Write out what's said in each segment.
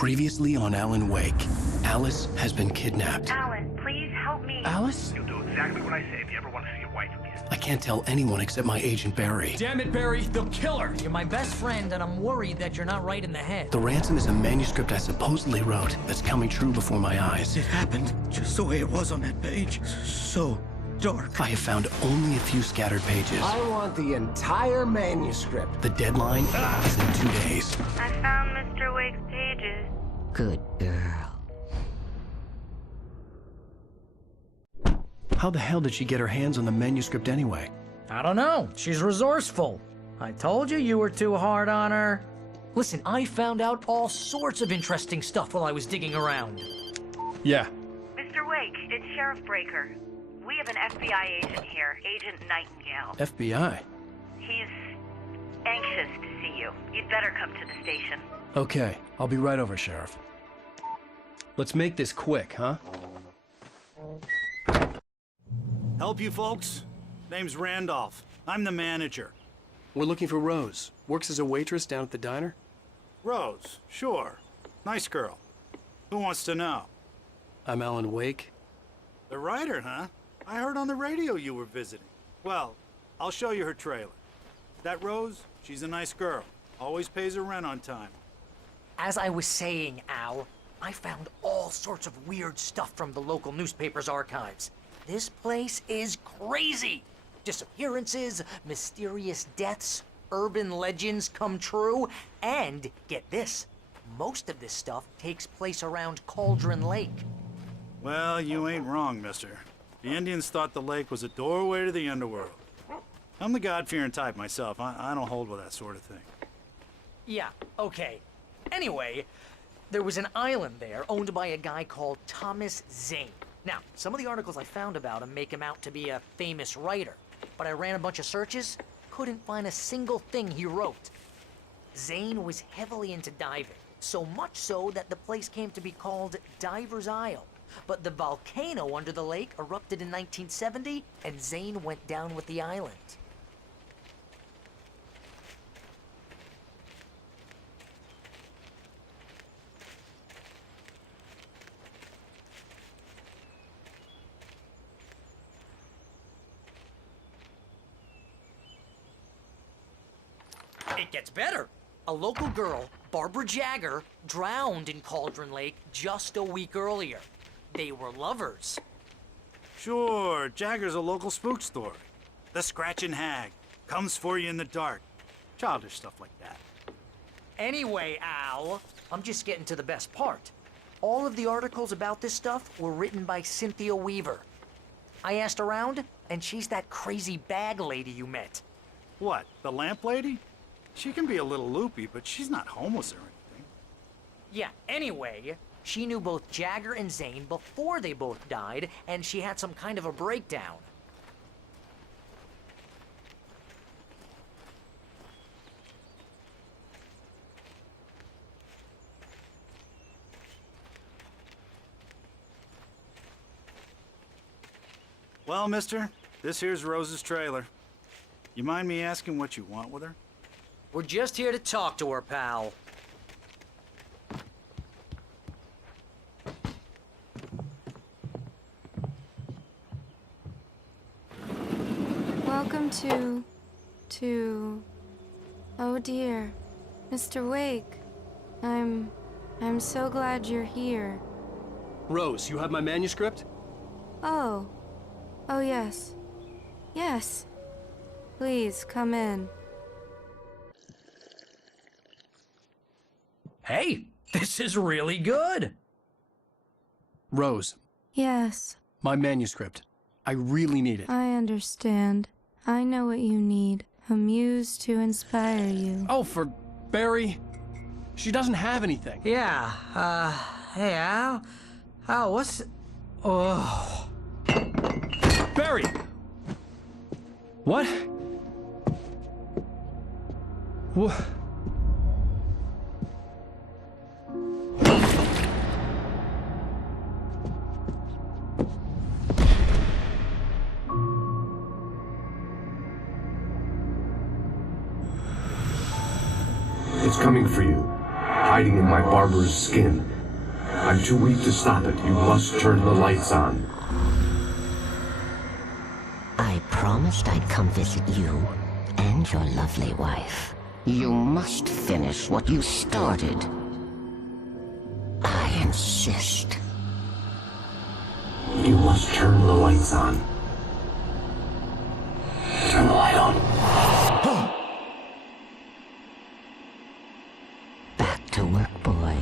Previously on Alan Wake, Alice has been kidnapped. Alan, please help me. Alice? You'll do exactly what I say if you ever want to see your wife again. I can't tell anyone except my agent Barry. Damn it, Barry, they'll kill her! You're my best friend, and I'm worried that you're not right in the head. The ransom is a manuscript I supposedly wrote that's coming true before my eyes. It happened just the way it was on that page. So dark. I have found only a few scattered pages. I want the entire manuscript. The deadline is in 2 days. I found Mr. Wake's pages. Good girl. How the hell did she get her hands on the manuscript anyway? I don't know. She's resourceful. I told you were too hard on her. Listen, I found out all sorts of interesting stuff while I was digging around. Yeah. Mr. Wake, it's Sheriff Breaker. We have an FBI agent here, Agent Nightingale. FBI? He's anxious to see you. You'd better come to the station. Okay, I'll be right over, Sheriff. Let's make this quick, huh? Help you folks? Name's Randolph. I'm the manager. We're looking for Rose. Works as a waitress down at the diner. Rose, sure. Nice girl. Who wants to know? I'm Alan Wake. The writer, huh? I heard on the radio you were visiting. Well, I'll show you her trailer. That Rose, she's a nice girl. Always pays her rent on time. As I was saying, Al, I found all sorts of weird stuff from the local newspaper's archives. This place is crazy. Disappearances, mysterious deaths, urban legends come true, and get this, most of this stuff takes place around Cauldron Lake. Well, you ain't wrong, mister. The Indians thought the lake was a doorway to the underworld. I'm the God-fearing type myself. I don't hold with that sort of thing. Yeah, okay. Anyway, there was an island there owned by a guy called Thomas Zane. Now, some of the articles I found about him make him out to be a famous writer, but I ran a bunch of searches, couldn't find a single thing he wrote. Zane was heavily into diving, so much so that the place came to be called Diver's Isle. But the volcano under the lake erupted in 1970, and Zane went down with the island. It gets better. A local girl, Barbara Jagger, drowned in Cauldron Lake just a week earlier. They were lovers. Sure, Jagger's a local spook story. The Scratching Hag comes for you in the dark. Childish stuff like that. Anyway, Al, I'm just getting to the best part. All of the articles about this stuff were written by Cynthia Weaver. I asked around, and she's that crazy bag lady you met. What, the lamp lady? She can be a little loopy, but she's not homeless or anything. Yeah, anyway, she knew both Jagger and Zane before they both died, and she had some kind of a breakdown. Well, mister, this here's Rose's trailer. You mind me asking what you want with her? We're just here to talk to her, pal. Welcome to... Oh dear, Mr. Wake. I'm so glad you're here. Rose, you have my manuscript? Oh. Oh yes. Yes. Please, come in. Hey, this is really good. Rose, Yes, my manuscript. I really need it. I understand. I know what you need. A muse to inspire you. Oh, for Barry. She doesn't have anything. Yeah, hey, Al? Al, what's... Oh... Barry! What? What? It's coming for you. Hide hiding in my barber's skin. I'm too weak to stop it. You must turn the lights on. I promised I'd come visit you and your lovely wife. You must finish what you started. I insist. You must turn the lights on. Turn the light on. Back to work, boy.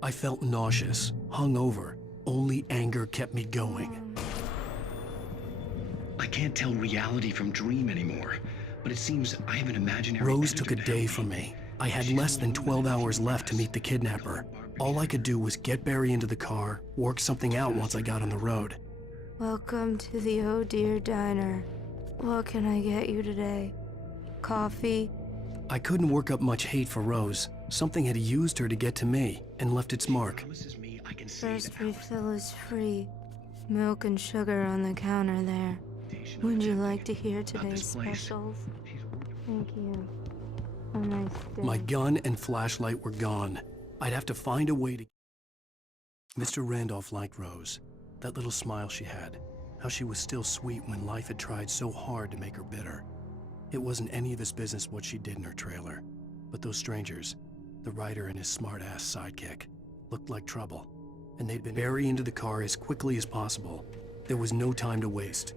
I felt nauseous, hungover. Only anger kept me going. I can't tell reality from dream anymore, but it seems I have an imaginary Rose editor took a to day help from me. me. I had less than 12 hours left to meet the kidnapper. All I could do was get Barry into the car, work something out once I got on the road. Welcome to the Oh Dear Diner. What can I get you today? Coffee? I couldn't work up much hate for Rose. Something had used her to get to me and left its mark. Promises me I can save First hours. refill is free. Milk and sugar on the counter there. Would you like to hear today's this place. specials? Thank you. A nice day. My gun and flashlight were gone. I'd have to find a way to... Mr. Randolph liked Rose. That little smile she had. How she was still sweet when life had tried so hard to make her bitter. It wasn't any of his business what she did in her trailer. But those strangers, the writer and his smart-ass sidekick, looked like trouble. And they'd been buried into the car as quickly as possible. There was no time to waste.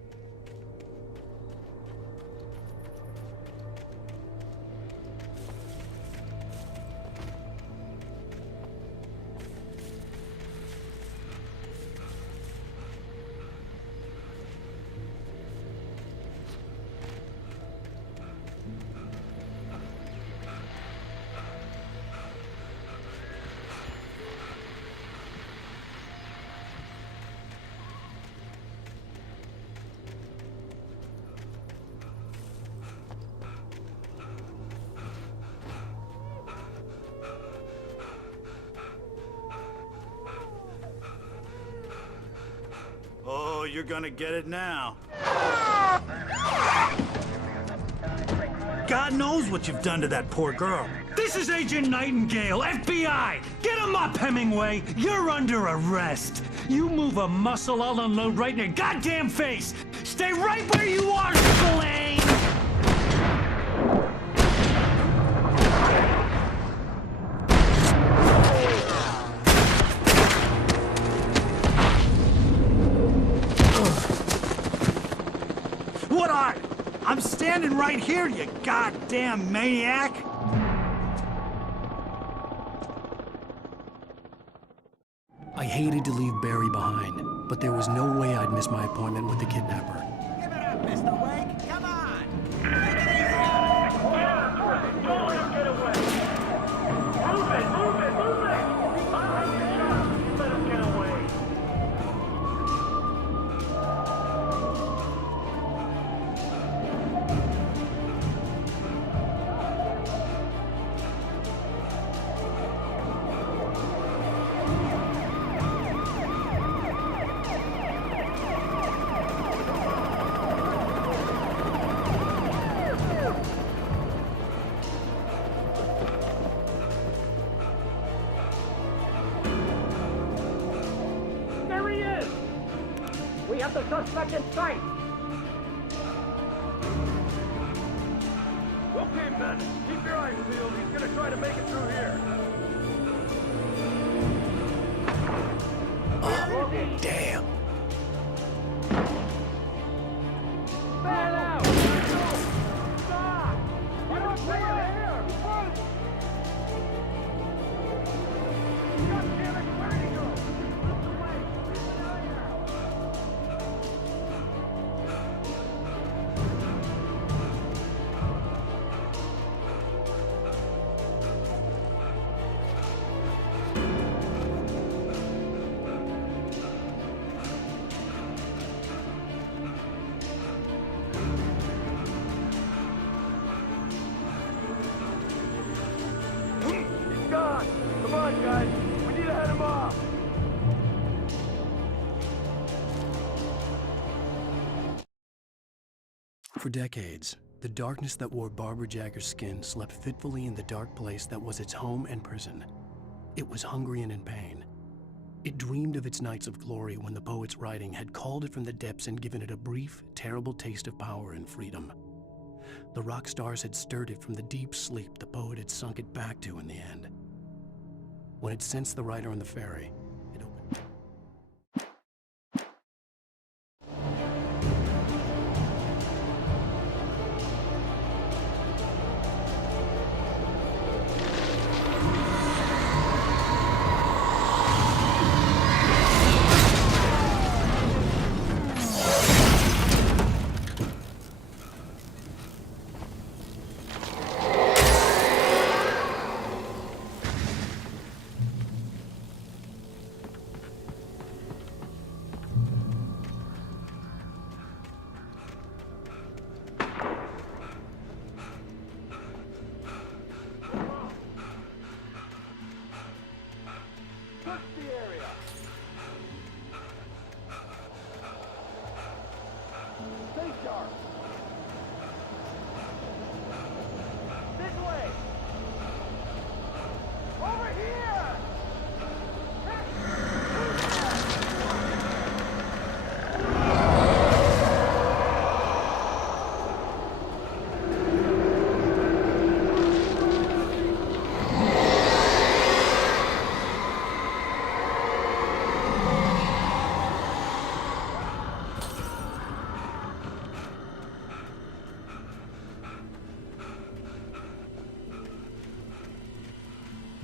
Oh, you're gonna get it now. God knows what you've done to that poor girl. This is Agent Nightingale, FBI! Get him up, Hemingway! You're under arrest! You move a muscle, I'll unload right in your goddamn face! Stay right where you are, Spillane! What are? I'm standing right here, you goddamn maniac! I hated to leave Barry behind, but there was no way I'd miss my appointment with the kidnapper. Give it up, Mr. Wake! Come on! Take it easy! Don't let him get away! Move it! Move it! Move it! I'll have you shot! Let him get away! There he is! We have the suspect in sight! Okay, men. Keep your eyes peeled. He's gonna try to make it through here. Oh, damn. Man out! Stop! You don't see here! God damn it! Where'd he go? For decades, the darkness that wore Barbara Jagger's skin slept fitfully in the dark place that was its home and prison. It was hungry and in pain. It dreamed of its nights of glory when the poet's writing had called it from the depths and given it a brief, terrible taste of power and freedom. The rock stars had stirred it from the deep sleep the poet had sunk it back to in the end. When it sensed the writer on the ferry, it opened.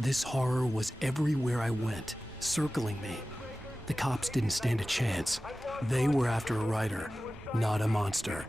This horror was everywhere I went, circling me. The cops didn't stand a chance. They were after a writer, not a monster.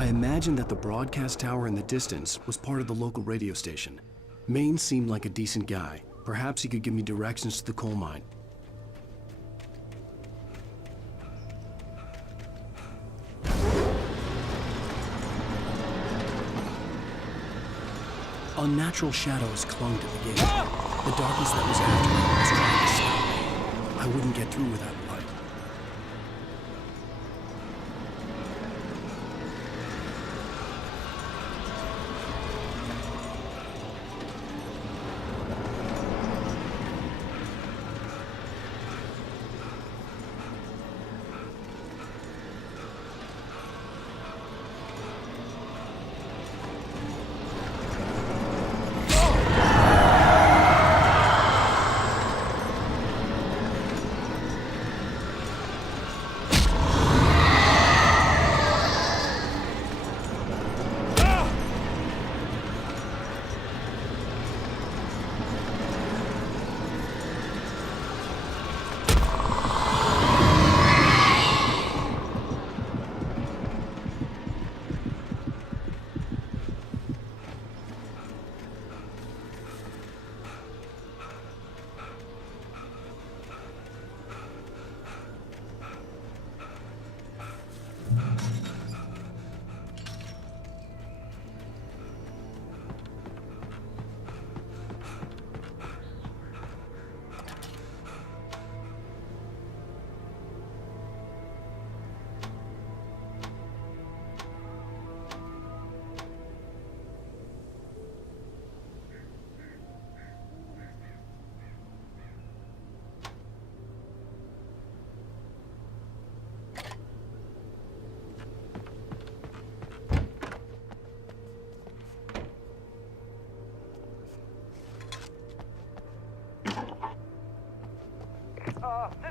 I imagined that the broadcast tower in the distance was part of the local radio station. Maine seemed like a decent guy. Perhaps he could give me directions to the coal mine. Unnatural shadows clung to the gate. The darkness that was after me was trying to stop me. I wouldn't get through without a light.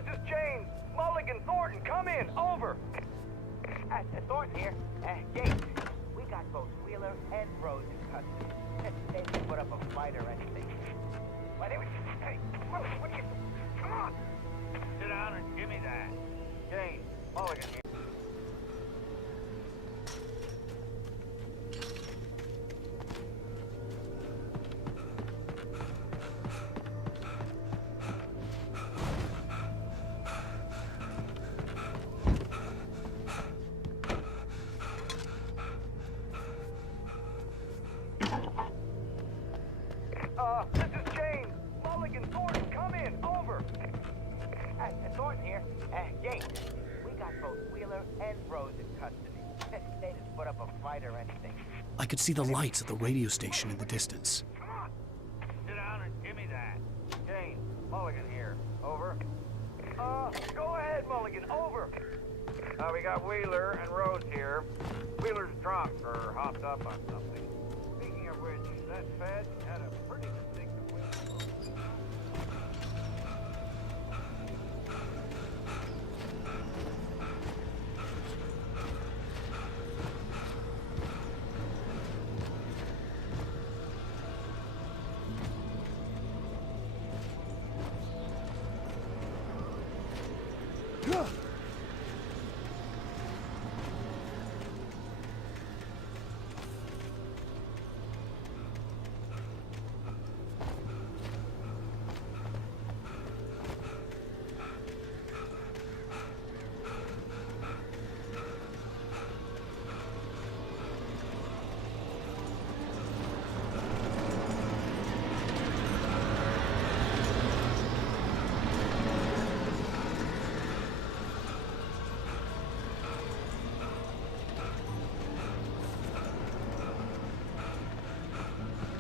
this is James. Mulligan, Thornton, come in. Over. Thornton here. James, we got both Wheeler and Rose in custody. They didn't put up a fight or anything. Why, they were... Hey, what are you... Come on! Sit down and give me that. James, Mulligan here. This is James. Mulligan, Thornton, come in. Over. Thornton here. James, we got both Wheeler and Rose in custody. They didn't put up a fight or anything. I could see the lights at the radio station in the distance. Come on. Sit down and give me that. James, Mulligan here. Over. Go ahead, Mulligan. Over. We got Wheeler and Rose here. Wheeler's drunk or hopped up on something. Speaking of which, that Fed had a pretty distinctive whistle.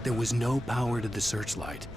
There was no power to the searchlight.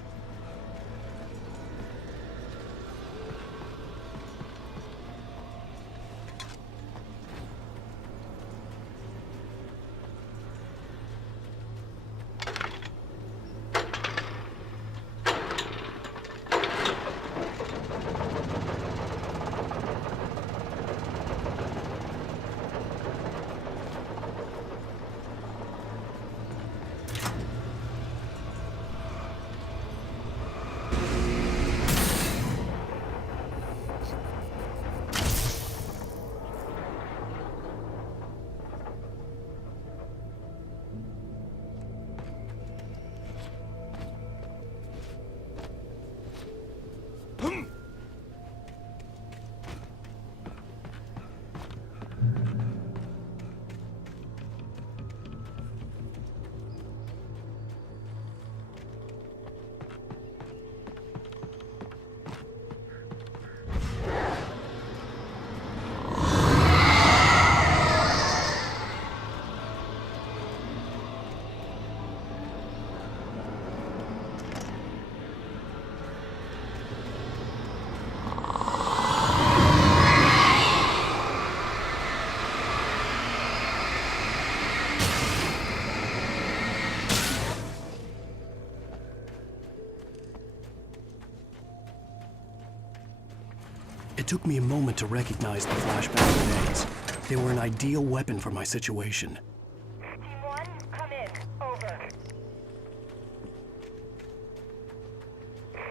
It took me a moment to recognize the flashback grenades. They were an ideal weapon for my situation. Team 1, come in. Over.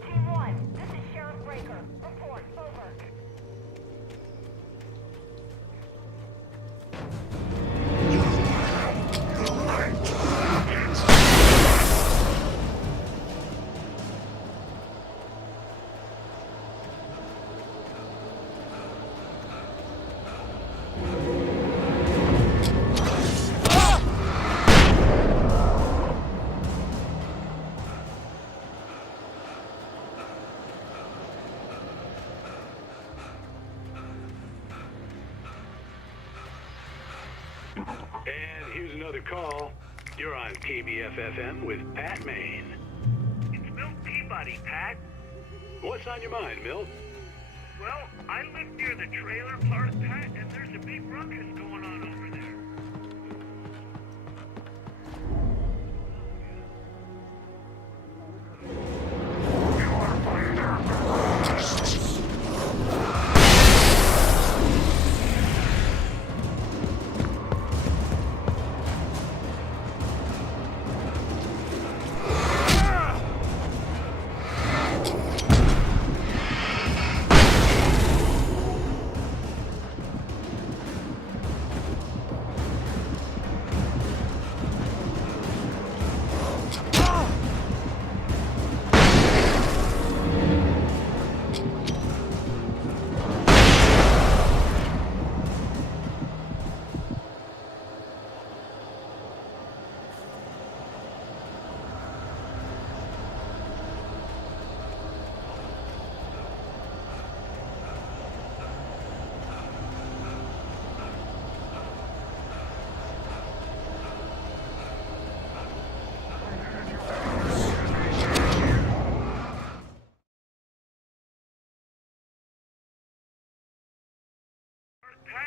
Team 1, this is Sheriff Breaker. Report. Over. And here's another call. You're on KBF-FM with Pat Maine. It's Milt Peabody, Pat. What's on your mind, Milt? Well, I live near the trailer park, Pat, and there's a big ruckus going on over there.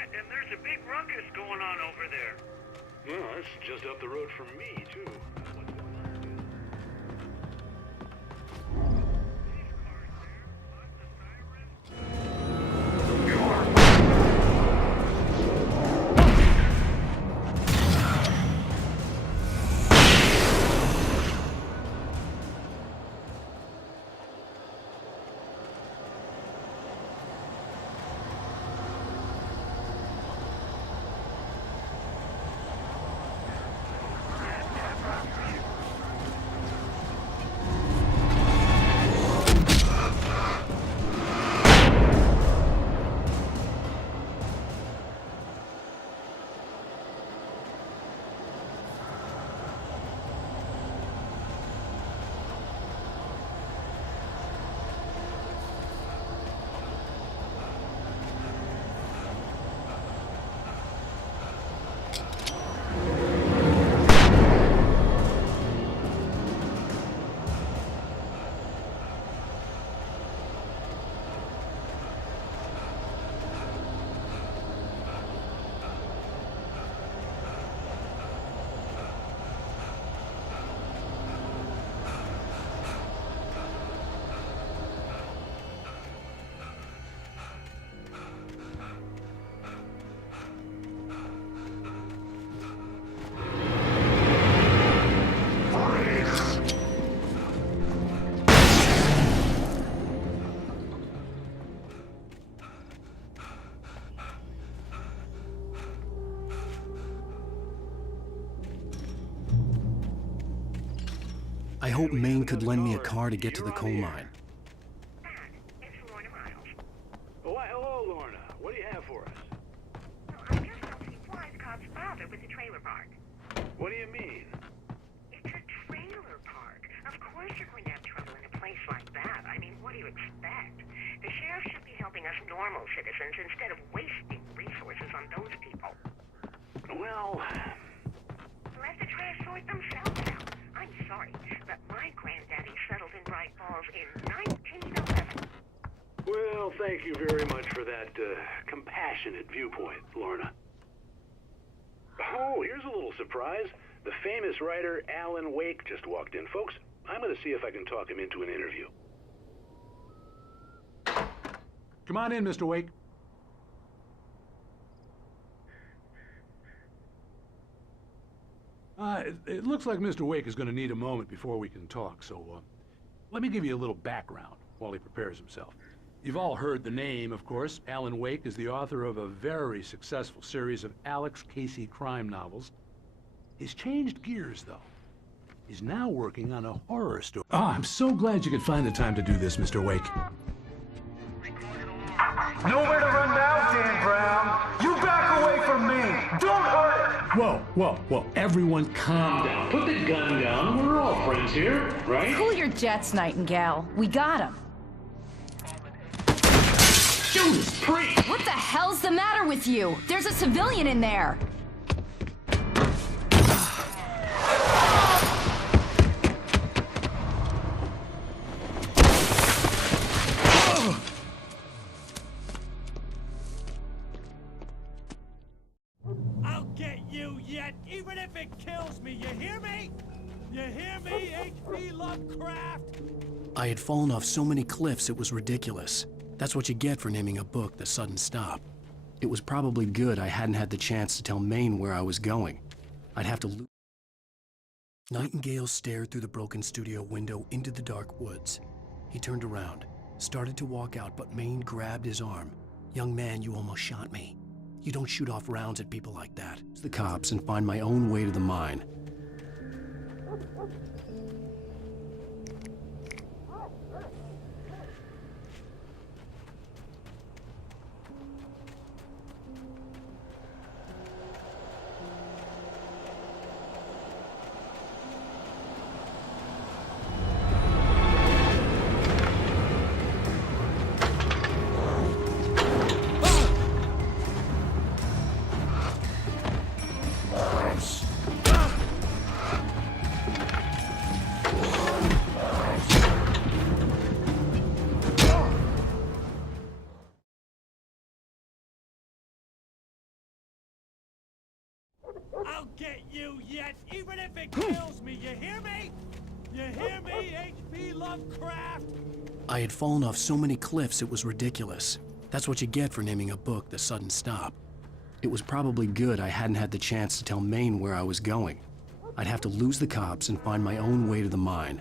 Pat, and there's a big ruckus going on over there. Well, that's just up the road from me, too. What's going on? I hope Maine could lend me a car to get to the coal mine. Why, hello, Lorna. What do you have for us? I just don't see why the cops bother with the trailer park. What do you mean? It's a trailer park. Of course you're going to have trouble in a place like that. I mean, what do you expect? The sheriff should be helping us normal citizens instead of wasting resources on those people. Well... Let the trash sort themselves out. I'm sorry, but my granddaddy settled in Bright Falls in 1911. Well, thank you very much for that compassionate viewpoint, Lorna. Oh, here's a little surprise. The famous writer Alan Wake just walked in. Folks, I'm going to see if I can talk him into an interview. Come on in, Mr. Wake. It looks like Mr. Wake is going to need a moment before we can talk, so let me give you a little background while he prepares himself. You've all heard the name, of course. Alan Wake is the author of a very successful series of Alex Casey crime novels. He's changed gears, though. He's now working on a horror story. Oh, I'm so glad you could find the time to do this, Mr. Wake. Nowhere to run now, Dan Brown. You back away from me. Don't hurt it. Whoa, everyone calm down. Put the gun down. We're all friends here, right? Cool your jets, Nightingale. We got him. Judas Priest! What the hell's the matter with you? There's a civilian in there. I'll get you yet, even if it kills me. You hear me? You hear me, H.P. Lovecraft? I had fallen off so many cliffs it was ridiculous. That's what you get for naming a book The Sudden Stop. It was probably good I hadn't had the chance to tell Maine where I was going. I'd have to Nightingale stared through the broken studio window into the dark woods. He turned around, started to walk out, but Maine grabbed his arm. "Young man, you almost shot me. You don't shoot off rounds at people like that." The cops and find my own way to the mine. I'll get you yet, even if it kills me, you hear me? You hear me, H.P. Lovecraft? I had fallen off so many cliffs it was ridiculous. That's what you get for naming a book The Sudden Stop. It was probably good I hadn't had the chance to tell Maine where I was going. I'd have to lose the cops and find my own way to the mine.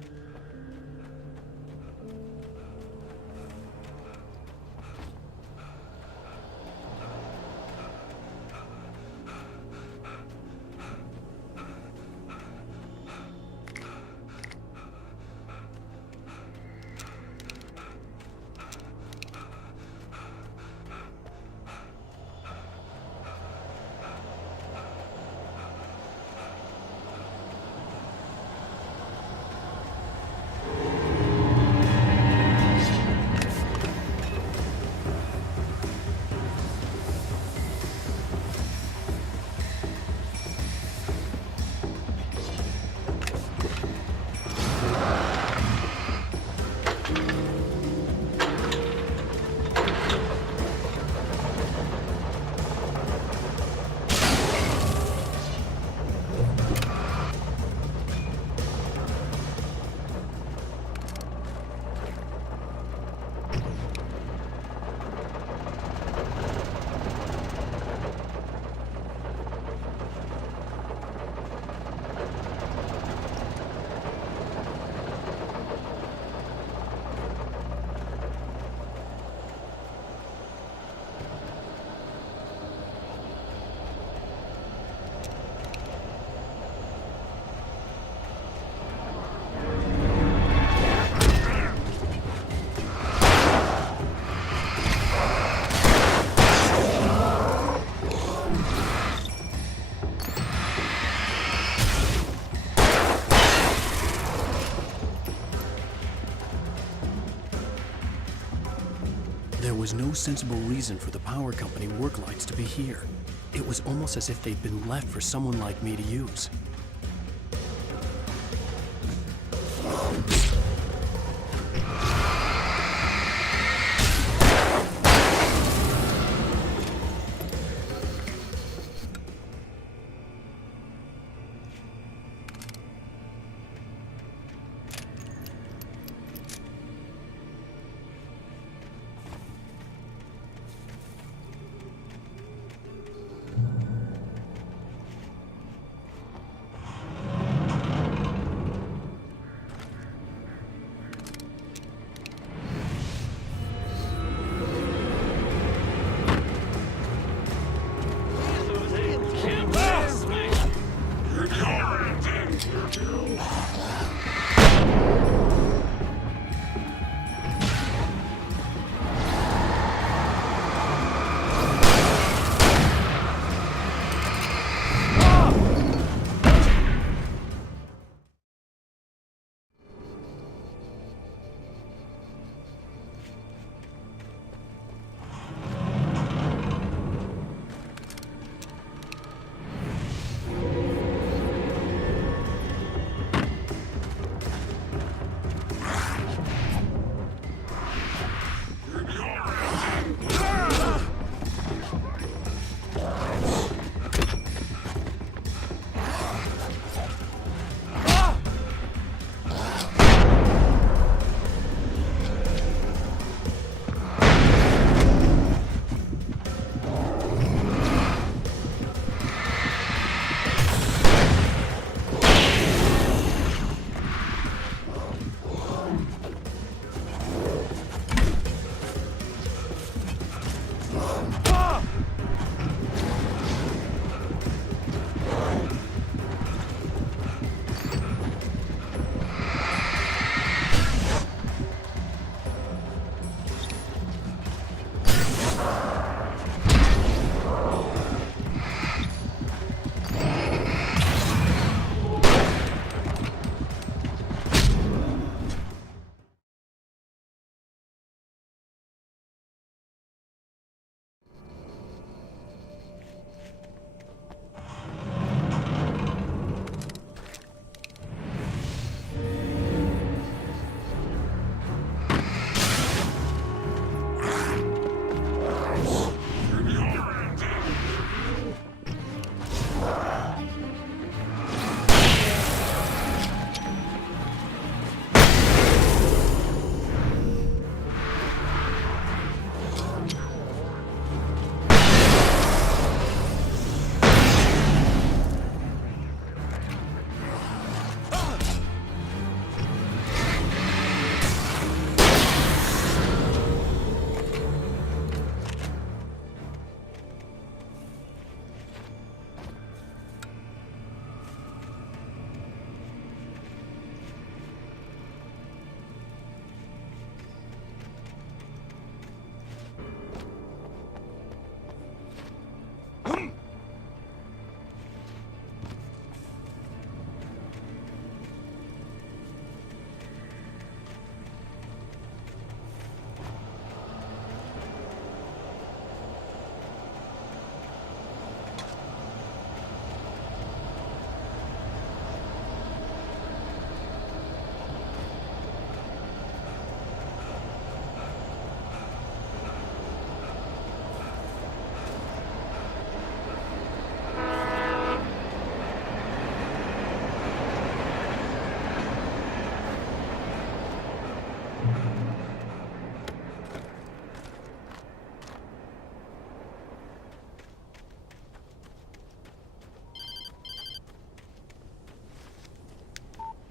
There was no sensible reason for the power company work lights to be here. It was almost as if they'd been left for someone like me to use.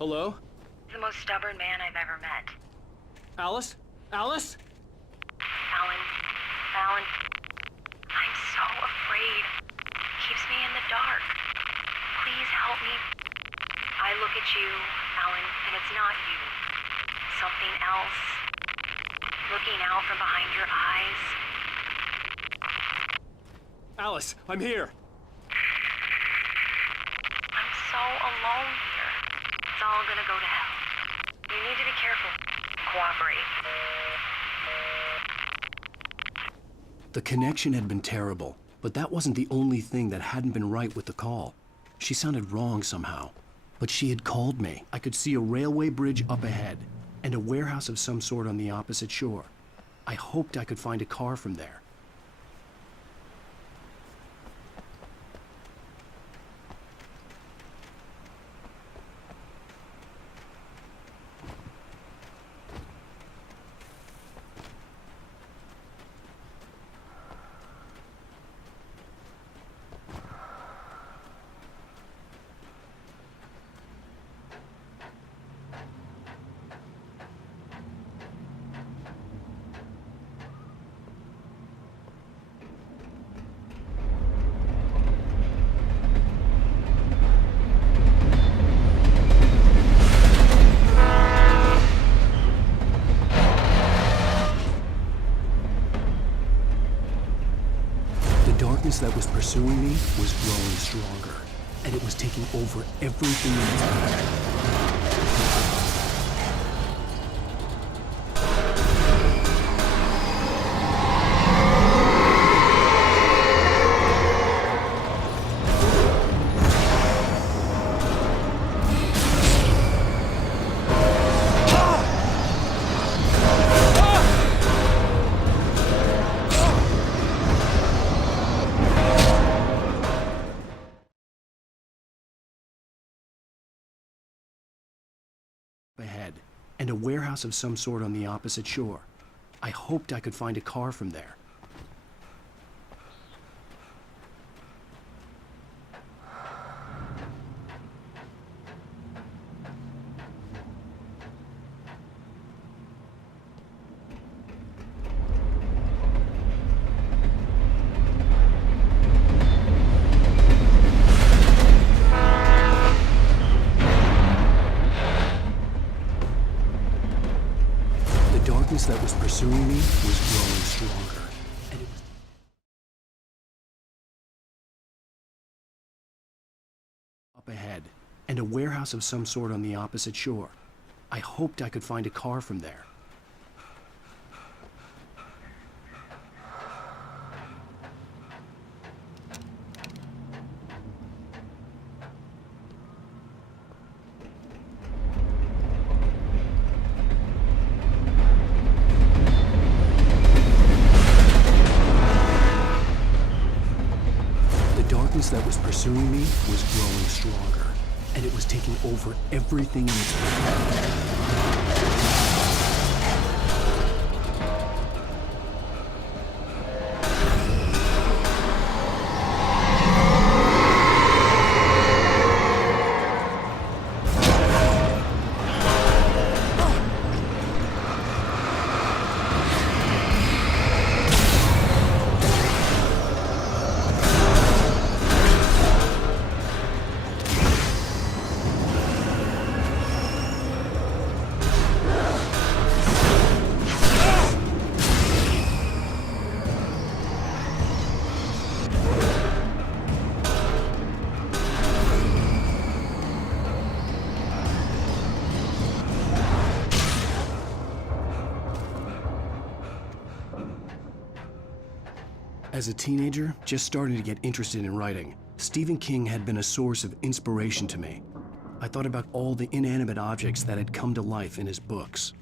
Hello? The most stubborn man I've ever met. Alice? Alice? Alan, I'm so afraid. Keeps me in the dark. Please help me. I look at you, Alan, and it's not you. Something else. Looking out from behind your eyes. Alice, I'm here. I'm so alone here. It's all gonna go to hell. You need to be careful. Cooperate. The connection had been terrible, but that wasn't the only thing that hadn't been right with the call. She sounded wrong somehow. But she had called me. I could see a railway bridge up ahead, and a warehouse of some sort on the opposite shore. I hoped I could find a car from there. The darkness that was pursuing me was growing stronger, and it was taking over everything in its path. Ahead, and a warehouse of some sort on the opposite shore. I hoped I could find a car from there. The darkness that was pursuing me was growing stronger, and it was up ahead, and a warehouse of some sort on the opposite shore. I hoped I could find a car from there. The darkness that was pursuing me was growing stronger, and it was taking over everything in its path. As a teenager, just starting to get interested in writing, Stephen King had been a source of inspiration to me. I thought about all the inanimate objects that had come to life in his books.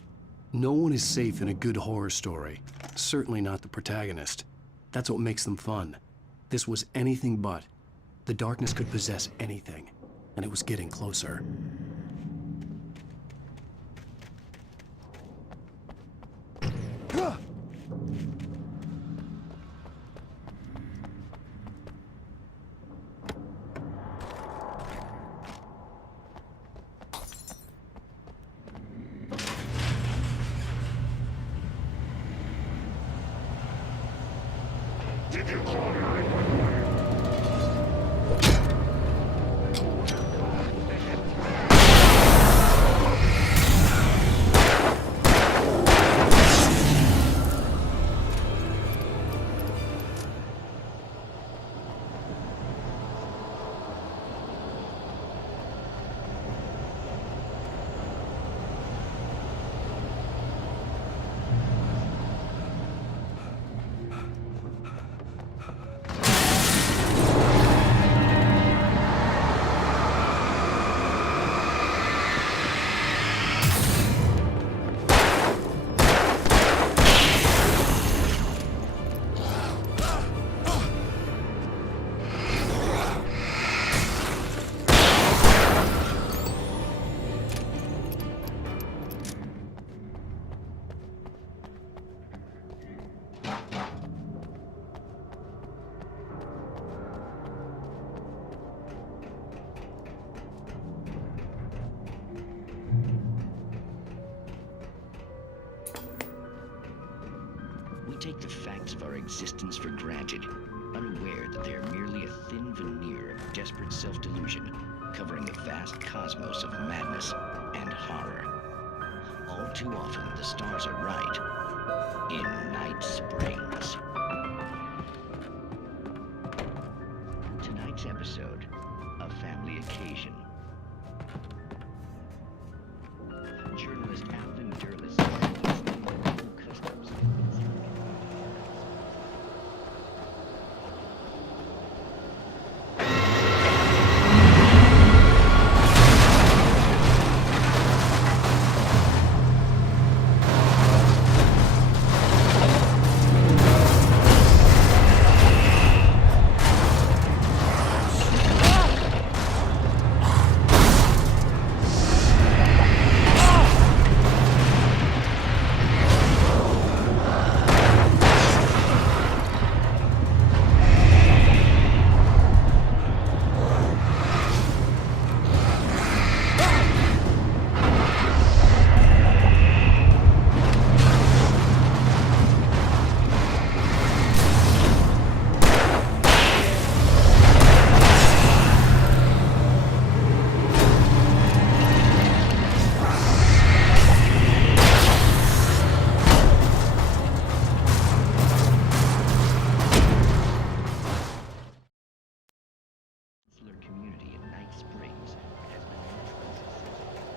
No one is safe in a good horror story, certainly not the protagonist. That's what makes them fun. This was anything but. The darkness could possess anything, and it was getting closer. Did you call me? We take the facts of our existence for granted, unaware that they are merely a thin veneer of desperate self-delusion, covering the vast cosmos of madness and horror. All too often, the stars are right in Night Springs. Tonight's episode, A Family Occasion. Journalist Alvin Derlis is new customs. Community in Night Springs has been immensely successful.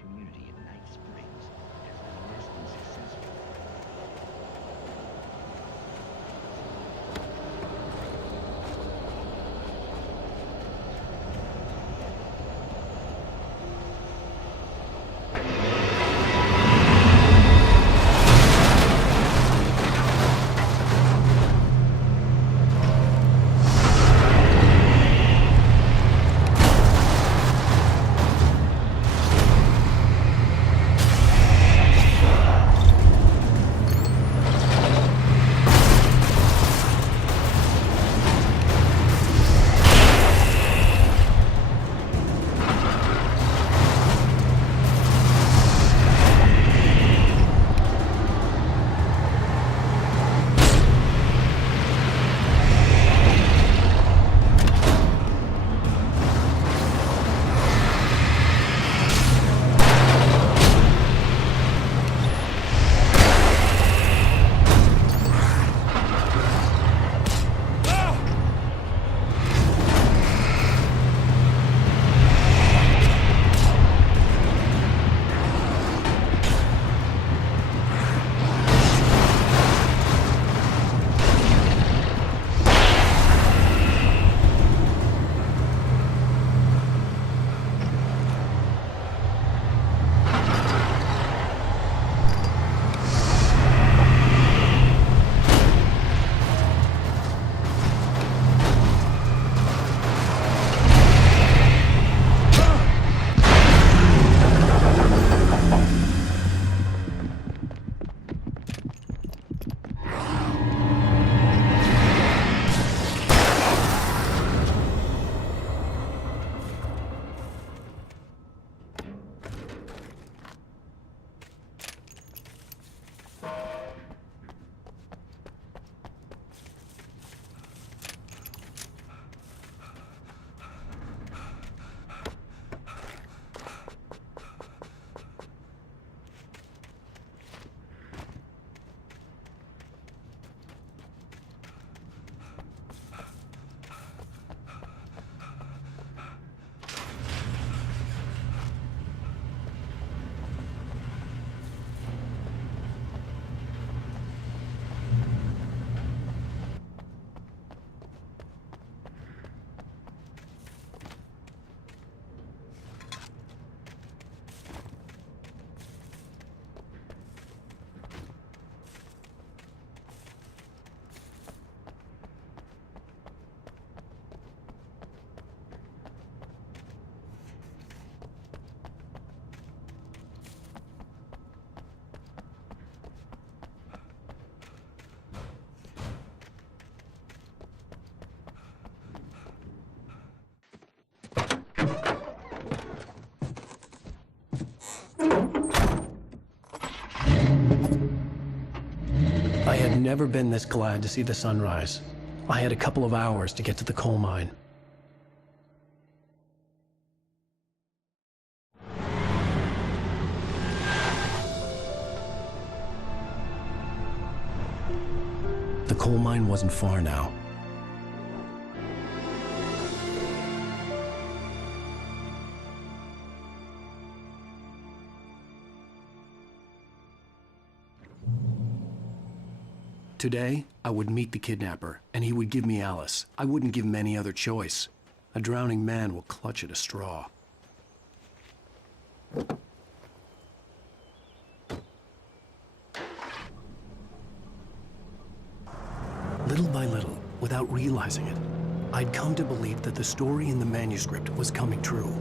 Community in Night Springs has been immensely successful. never been this glad to see the sunrise. I had a couple of hours to get to the coal mine. The coal mine wasn't far now. Today, I would meet the kidnapper, and he would give me Alice. I wouldn't give him any other choice. A drowning man will clutch at a straw. Little by little, without realizing it, I'd come to believe that the story in the manuscript was coming true.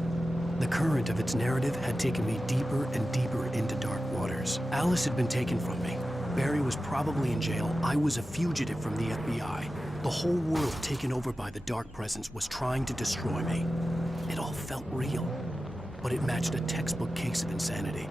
The current of its narrative had taken me deeper and deeper into dark waters. Alice had been taken from me. Barry was probably in jail. I was a fugitive from the FBI. The whole world taken over by the dark presence was trying to destroy me. It all felt real, but it matched a textbook case of insanity.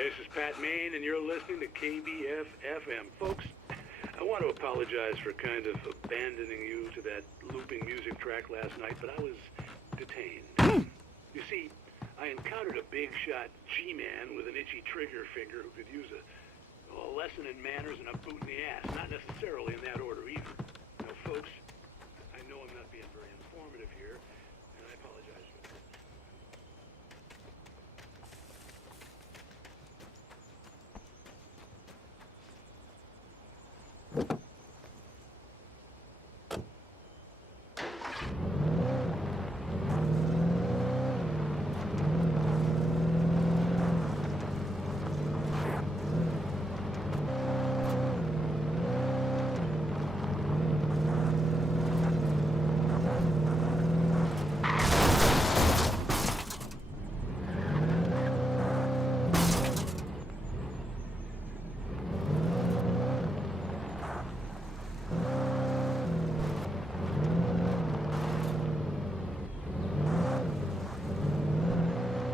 This is Pat Maine, and you're listening to KBF-FM. Folks, I want to apologize for kind of abandoning you to that looping music track last night, but I was detained. You see, I encountered a big-shot G-man with an itchy trigger finger who could use a lesson in manners and a boot in the ass. Not necessarily in that order either. Now, folks, I know I'm not being very informative here, and I apologize for that.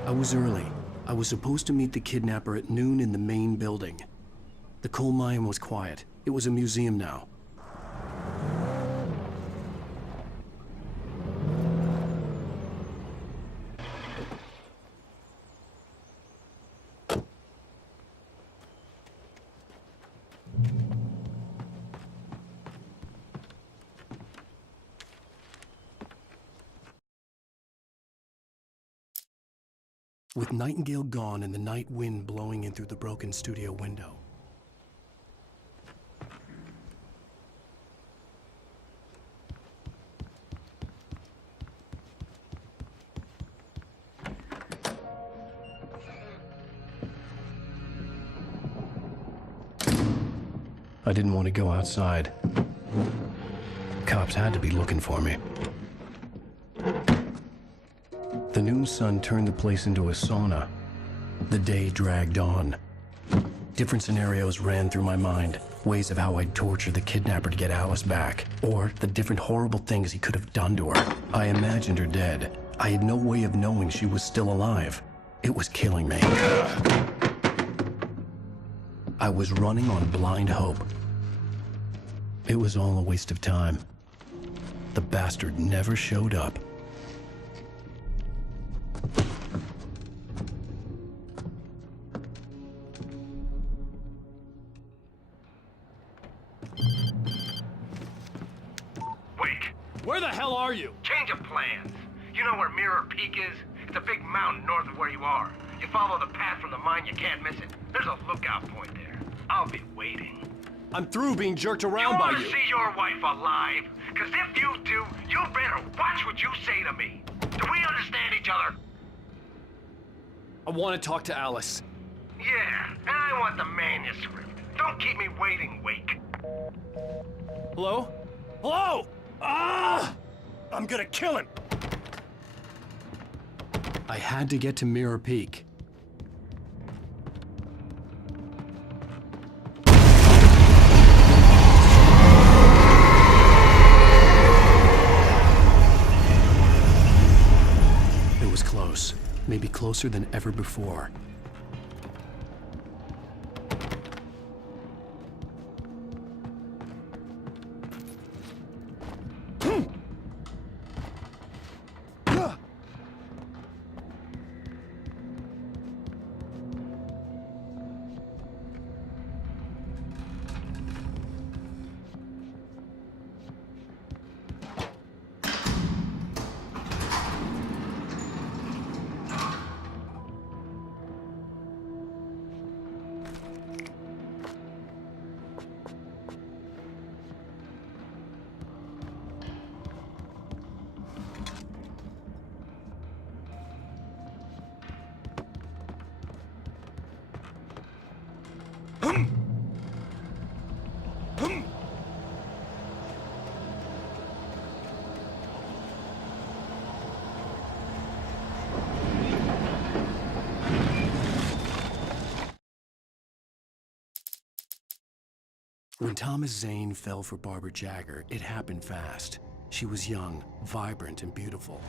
I was early. I was supposed to meet the kidnapper at noon in the main building. The coal mine was quiet. It was a museum now. With Nightingale gone and the night wind blowing in through the broken studio window, I didn't want to go outside. Cops had to be looking for me. The noon sun turned the place into a sauna. The day dragged on. Different scenarios ran through my mind. Ways of how I'd torture the kidnapper to get Alice back. Or the different horrible things he could have done to her. I imagined her dead. I had no way of knowing she was still alive. It was killing me. I was running on blind hope. It was all a waste of time. The bastard never showed up. Wake, Where the hell are you? change of plans. You know where Mirror Peak is? It's a big mountain north of where you are. You follow the path from the mine, you can't miss it. There's a lookout point there. I'll be waiting. I'm through being jerked around by wanna you. see your wife alive? Cause if you do, you better watch what you say to me. Do we understand each other? I want to talk to Alice. Yeah, and I want the manuscript. Don't keep me waiting, Wake. Hello? Hello? Ah! I'm gonna kill him. I had to get to Mirror Peak. It was close, maybe closer than ever before. When Thomas Zane fell for Barbara Jagger, it happened fast. She was young, vibrant, and beautiful.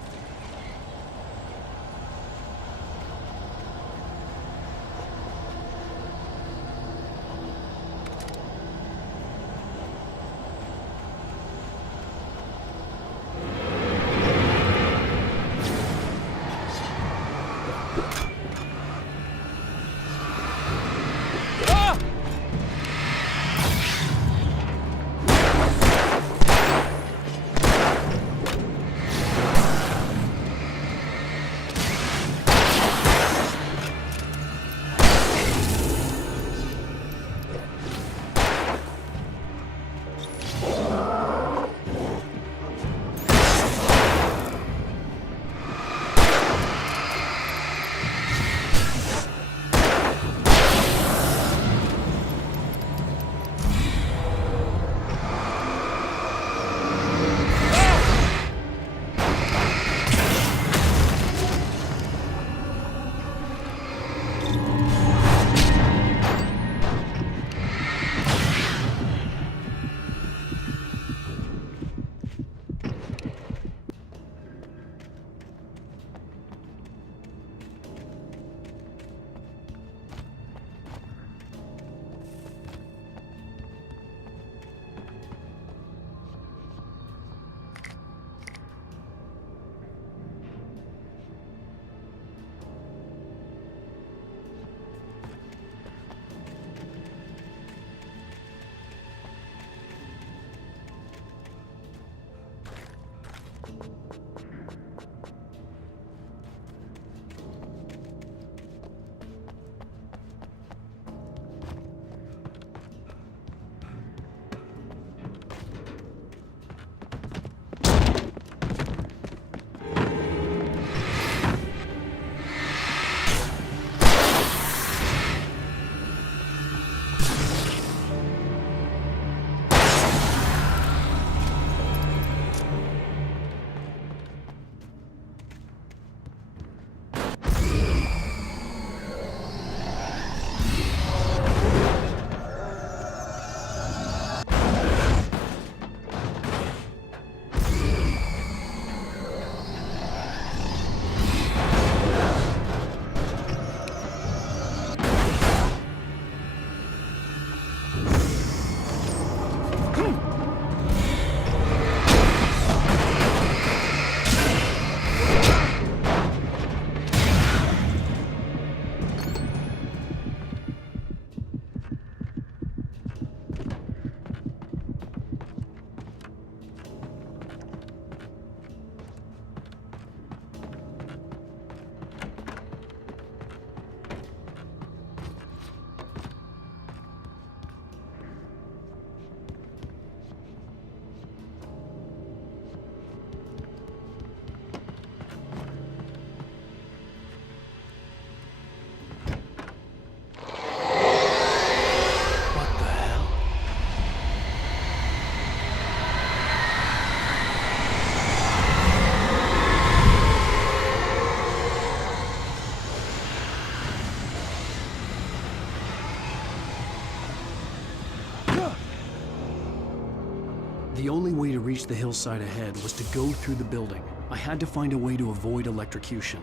The only way to reach the hillside ahead was to go through the building. I had to find a way to avoid electrocution.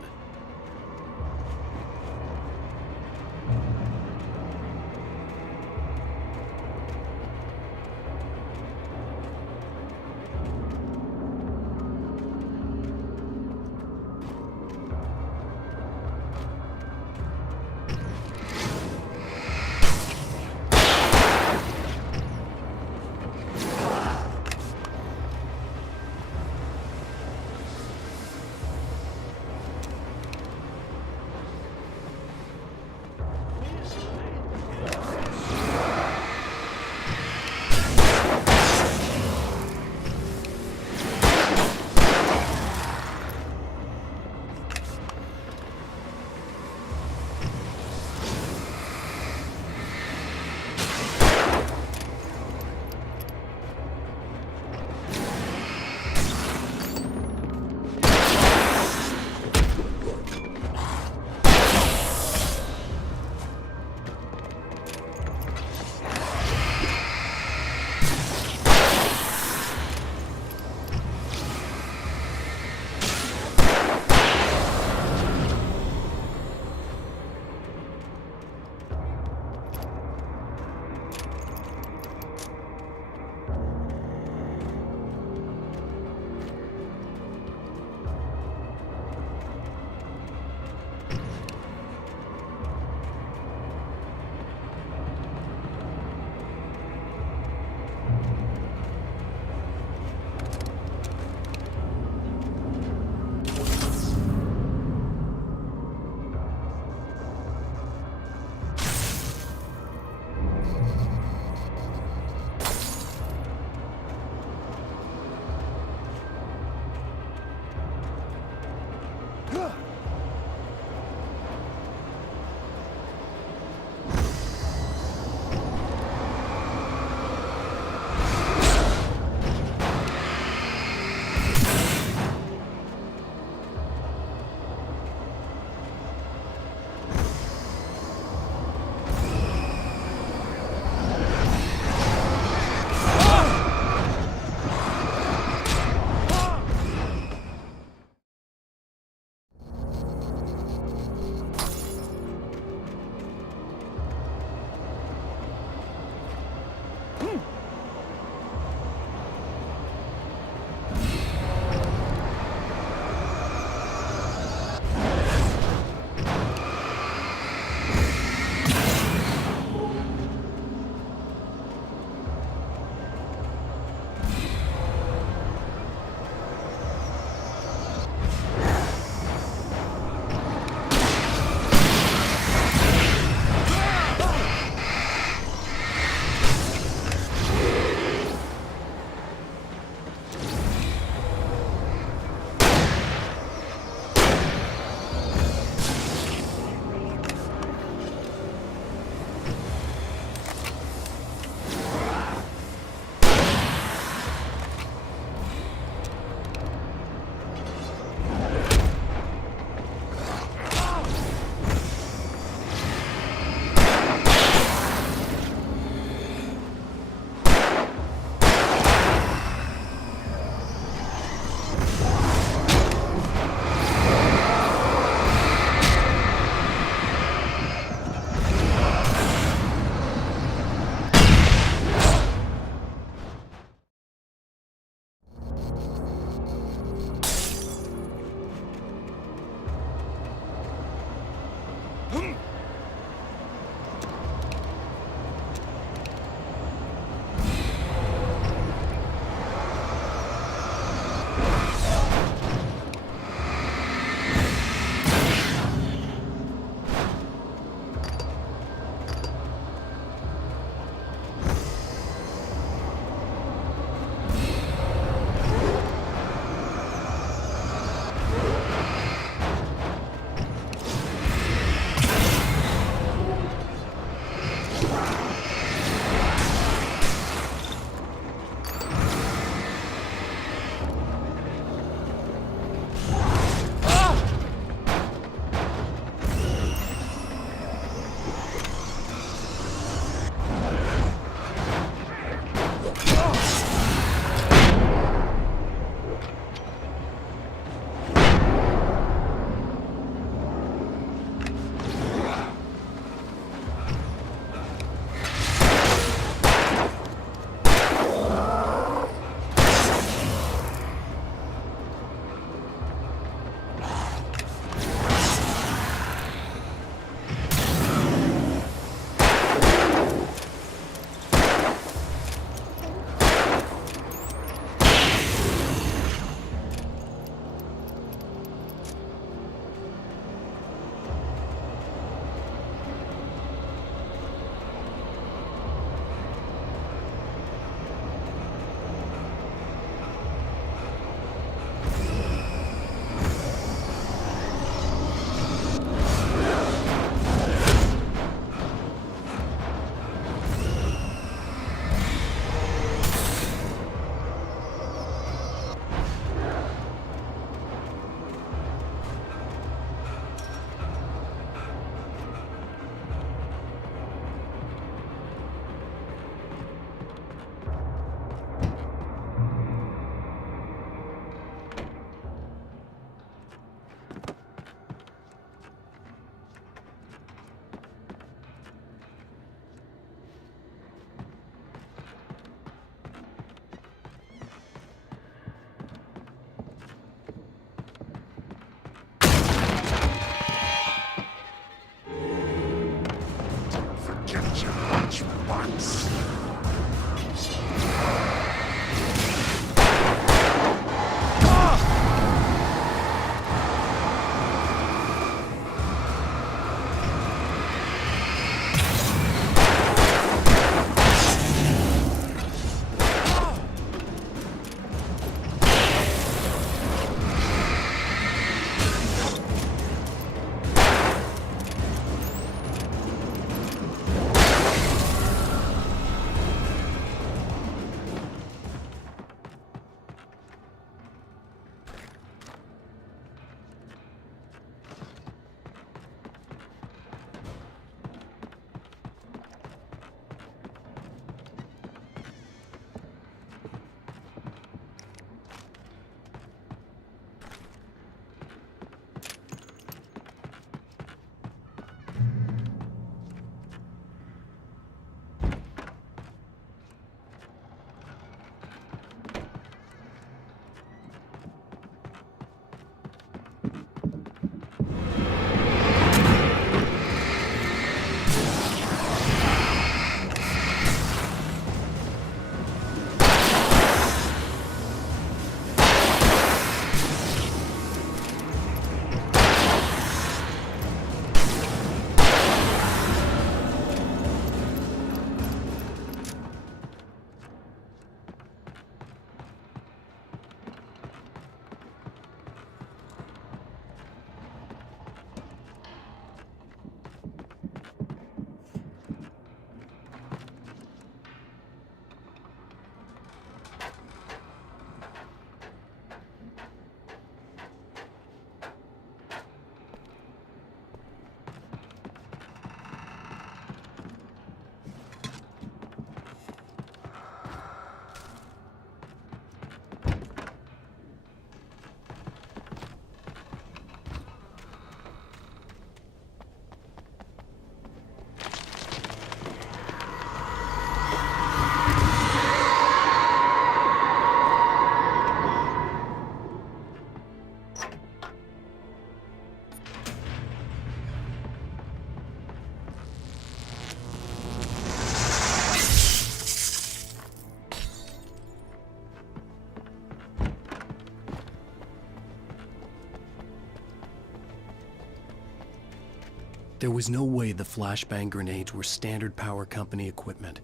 There was no way the flashbang grenades were Standard Power Company equipment.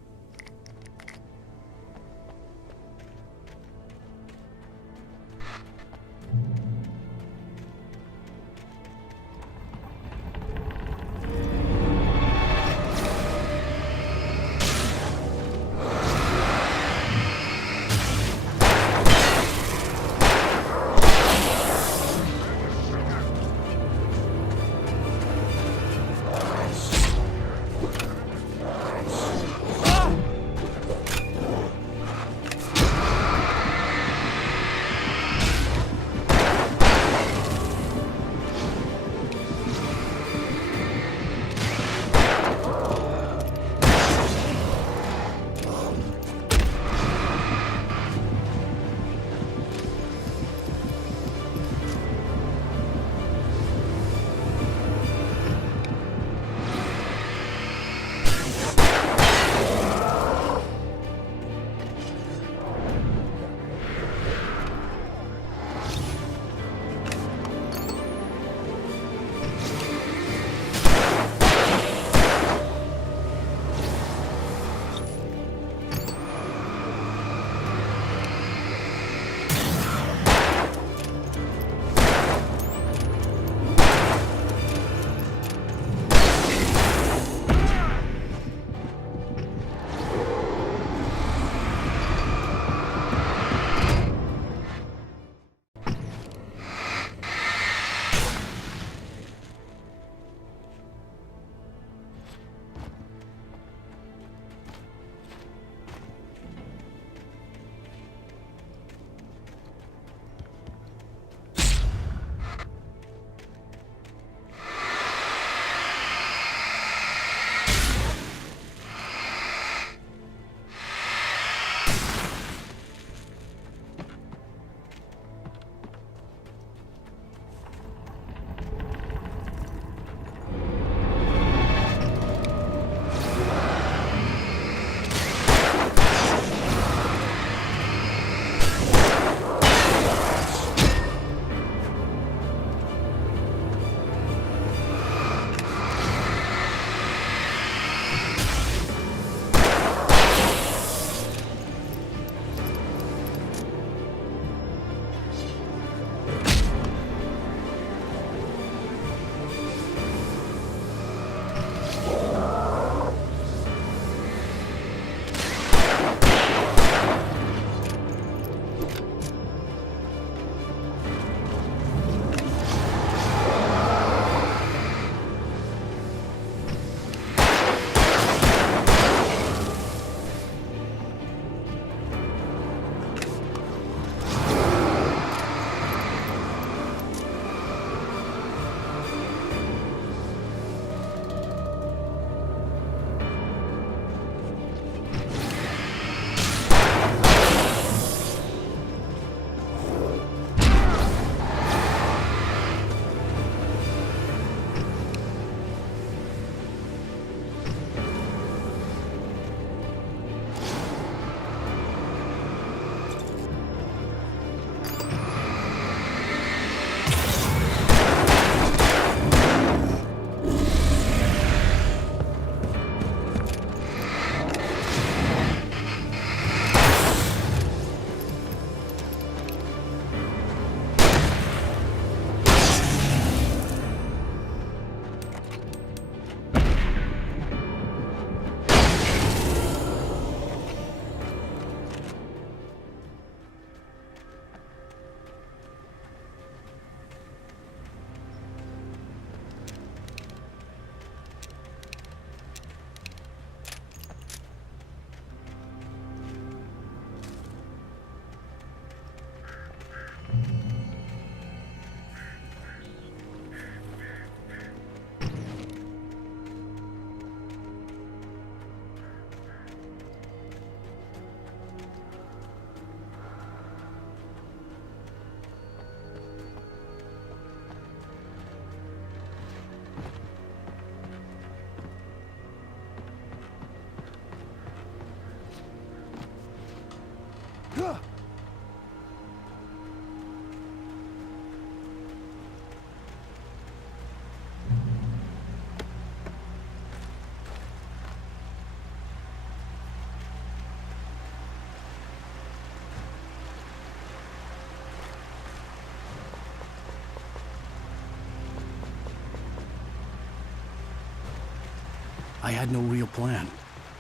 I had no real plan.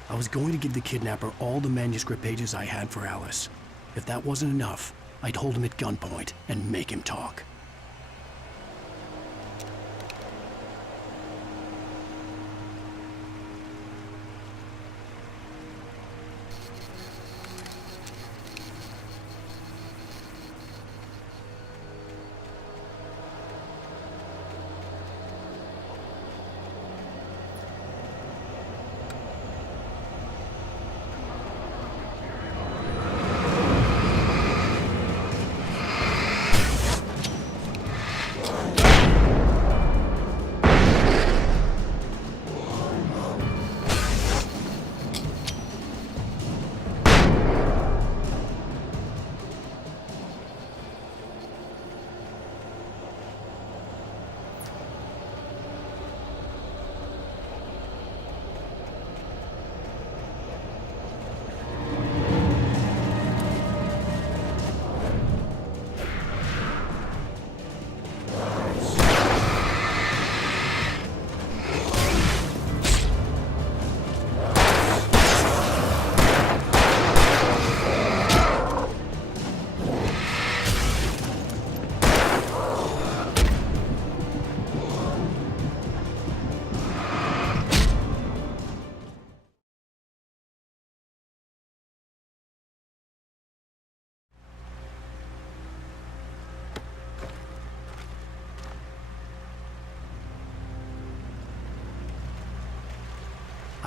I was going to give the kidnapper all the manuscript pages I had for Alice. If that wasn't enough, I'd hold him at gunpoint and make him talk.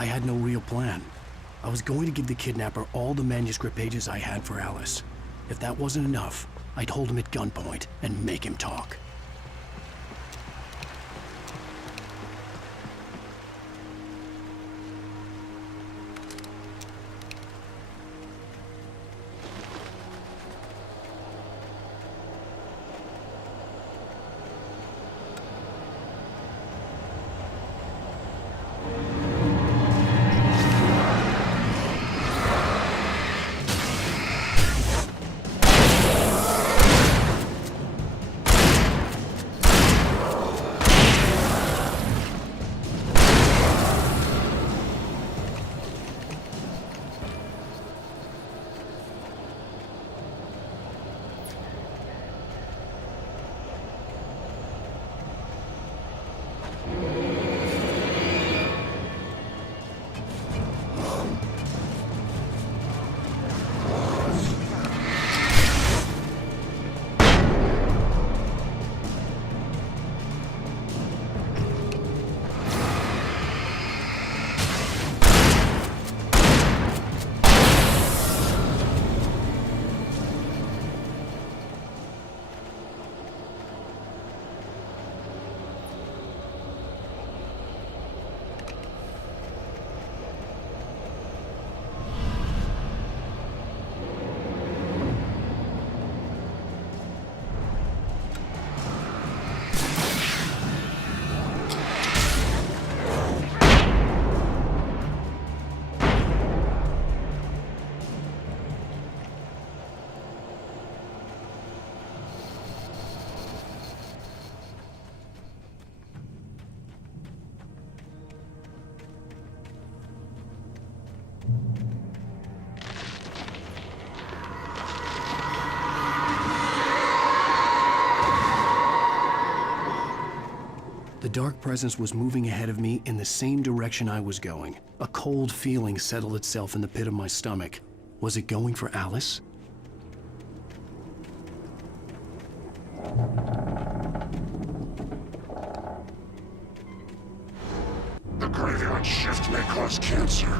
I had no real plan. I was going to give the kidnapper all the manuscript pages I had for Alice. If that wasn't enough, I'd hold him at gunpoint and make him talk. The dark presence was moving ahead of me in the same direction I was going. A cold feeling settled itself in the pit of my stomach. Was it going for Alice? The graveyard shift may cause cancer.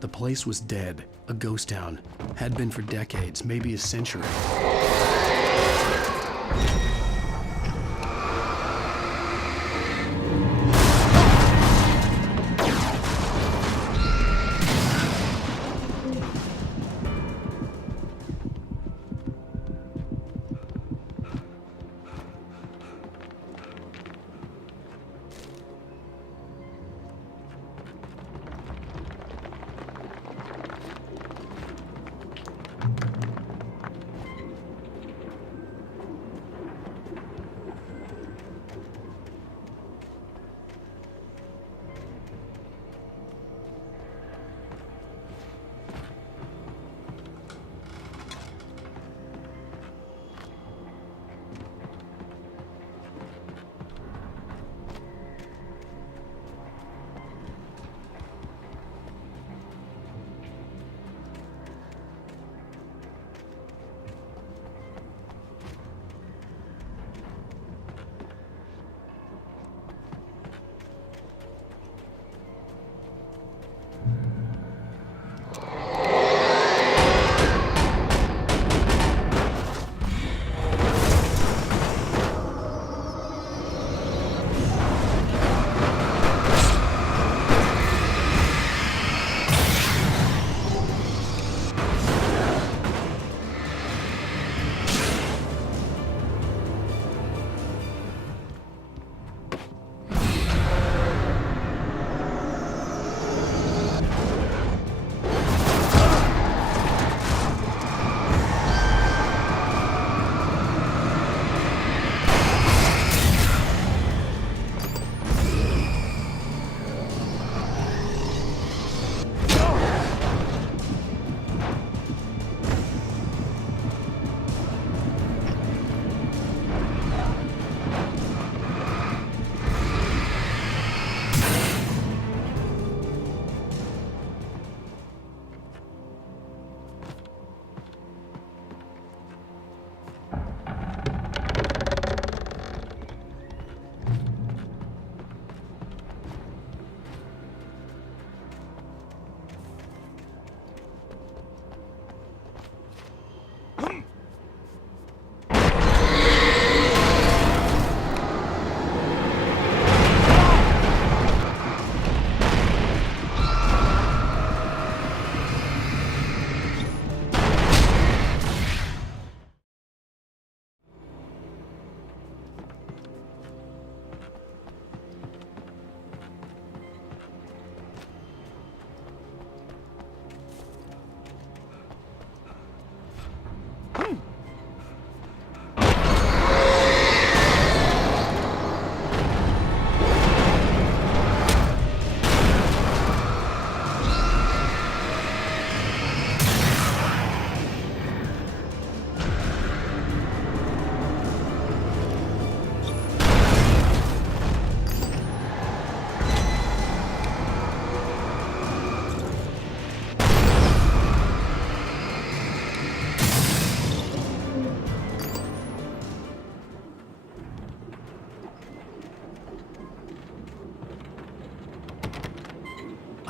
The place was dead, a ghost town. Had been for decades, maybe a century.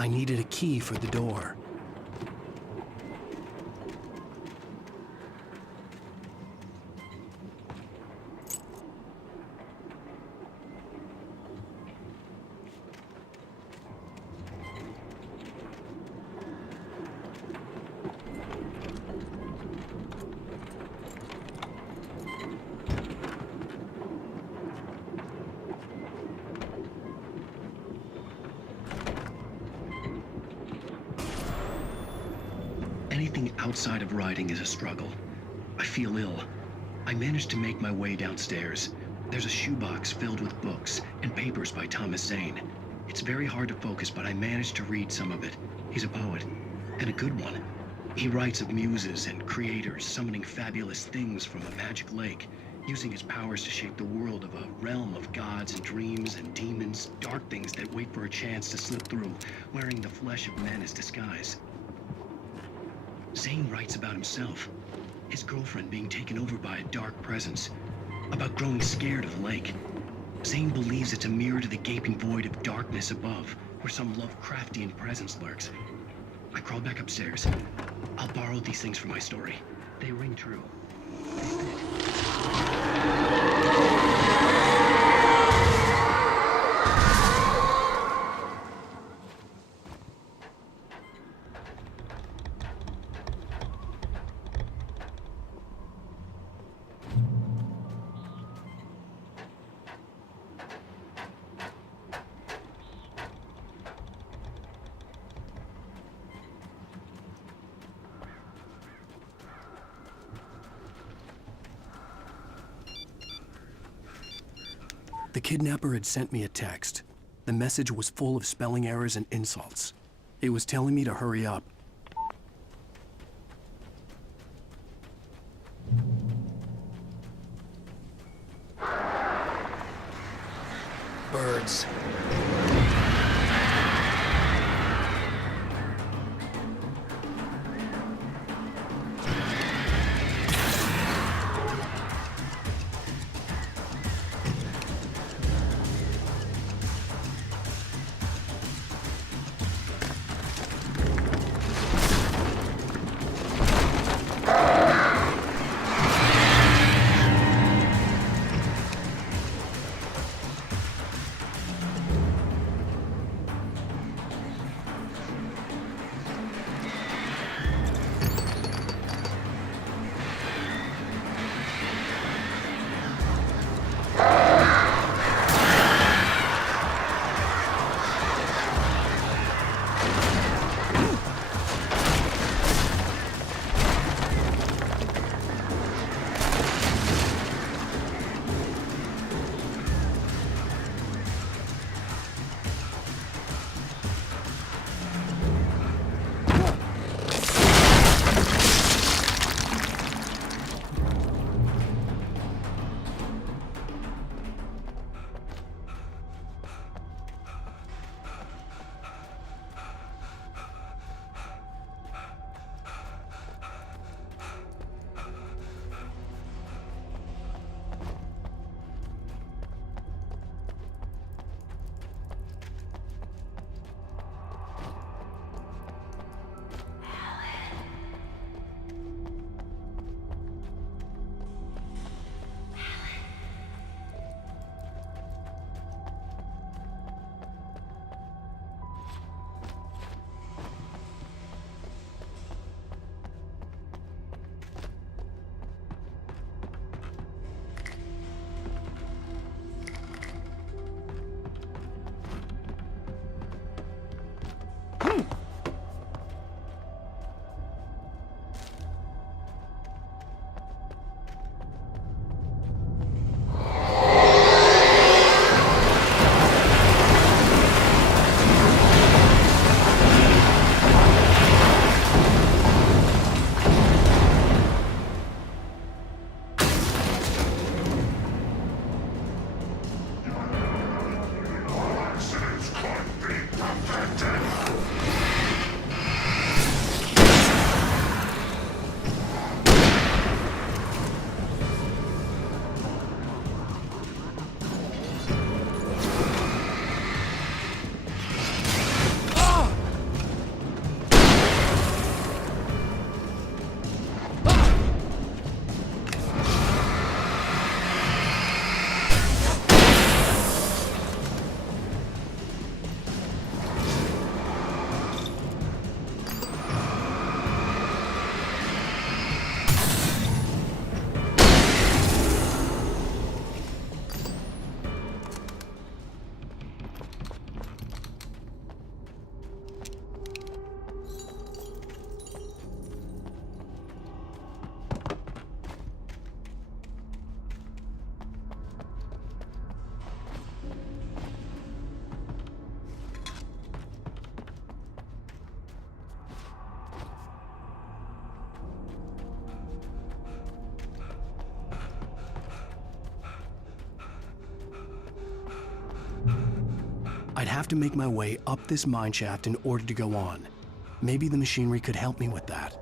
I needed a key for the door. Anything outside of writing is a struggle. I feel ill. I managed to make my way downstairs. There's a shoebox filled with books and papers by Thomas Zane. It's very hard to focus, but I managed to read some of it. He's a poet, and a good one. He writes of muses and creators summoning fabulous things from a magic lake, using his powers to shape the world of a realm of gods and dreams and demons, dark things that wait for a chance to slip through, wearing the flesh of men as disguise. Zane writes about himself, his girlfriend being taken over by a dark presence, about growing scared of the lake. Zane believes it's a mirror to the gaping void of darkness above, where some Lovecraftian presence lurks. I crawled back upstairs. I'll borrow these things for my story. They ring true. They fit. The kidnapper had sent me a text. The message was full of spelling errors and insults. It was telling me to hurry up. Birds. I'd have to make my way up this mine shaft in order to go on. Maybe the machinery could help me with that.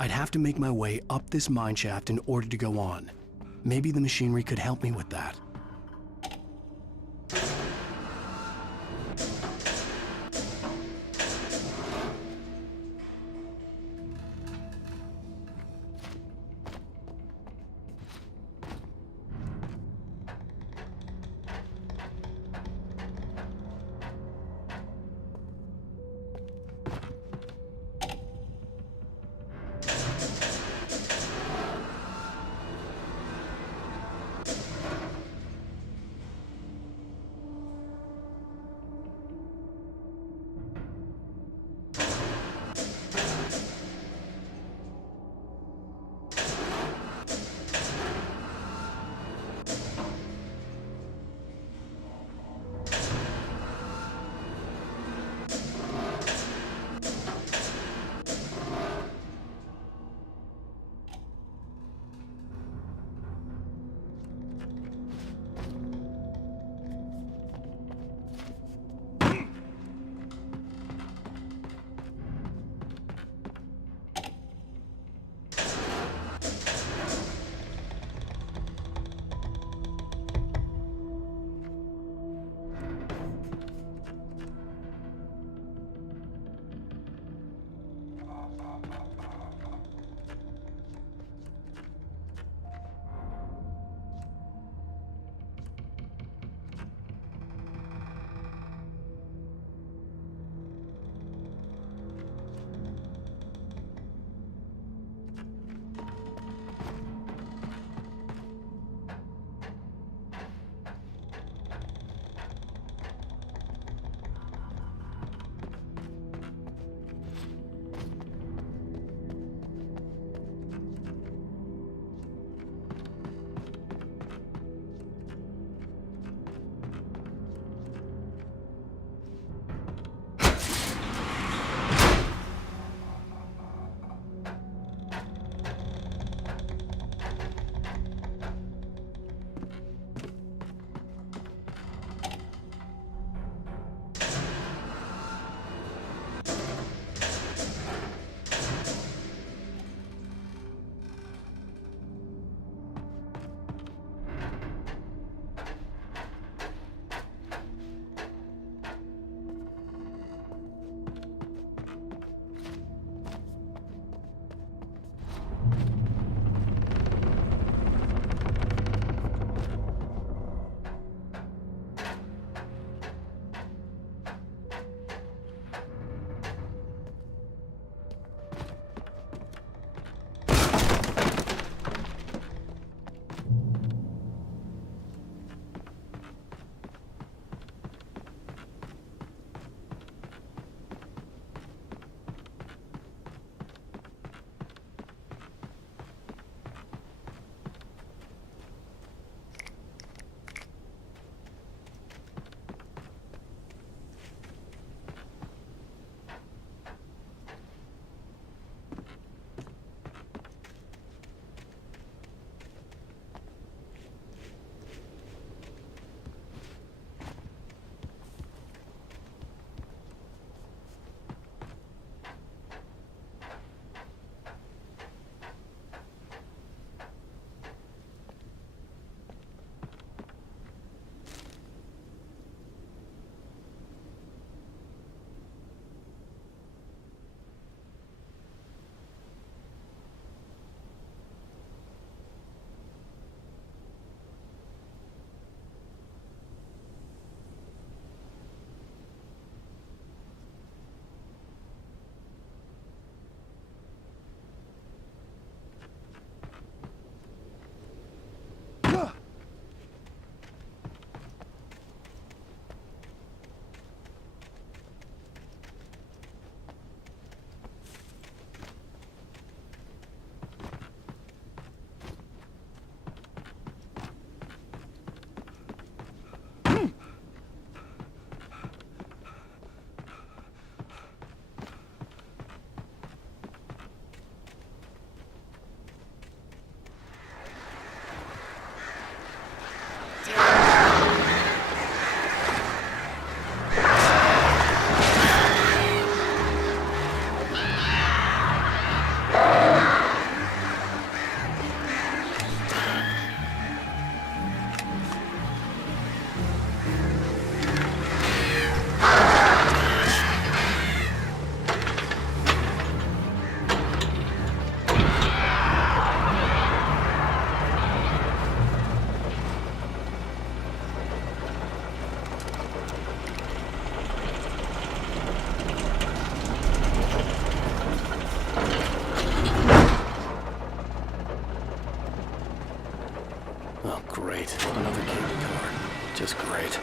I'd have to make my way up this mine shaft in order to go on. Maybe the machinery could help me with that. Just great.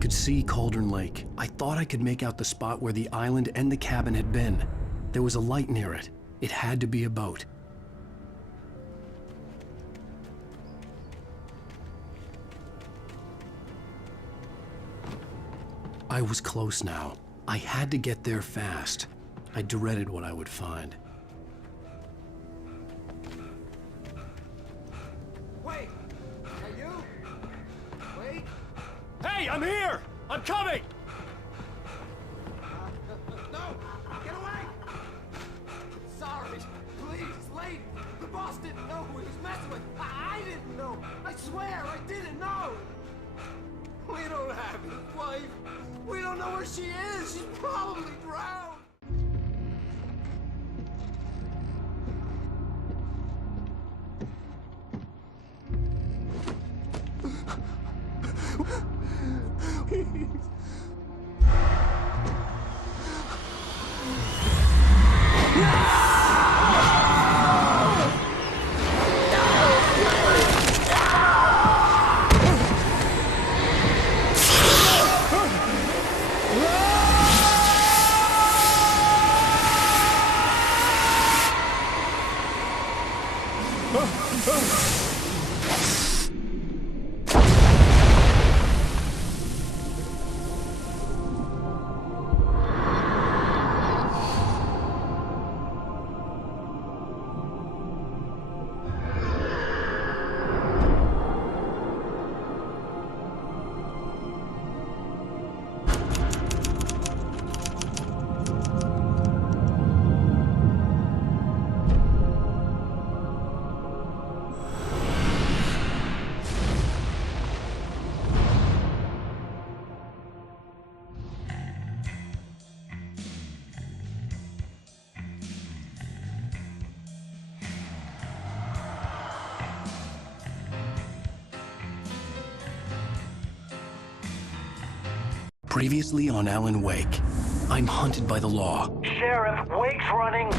could see Cauldron Lake. I thought I could make out the spot where the island and the cabin had been. There was a light near it. It had to be a boat. I was close now. I had to get there fast. I dreaded what I would find. Wait! Are you? Wait! Hey, I'm here! I'm coming! No! Get away! Sorry. Please, lady. The boss didn't know who he was messing with. I didn't know. I swear I didn't know. We don't have his wife. We don't know where she is. She's probably drowned. Previously on Alan Wake, I'm hunted by the law. Sheriff, Wake's running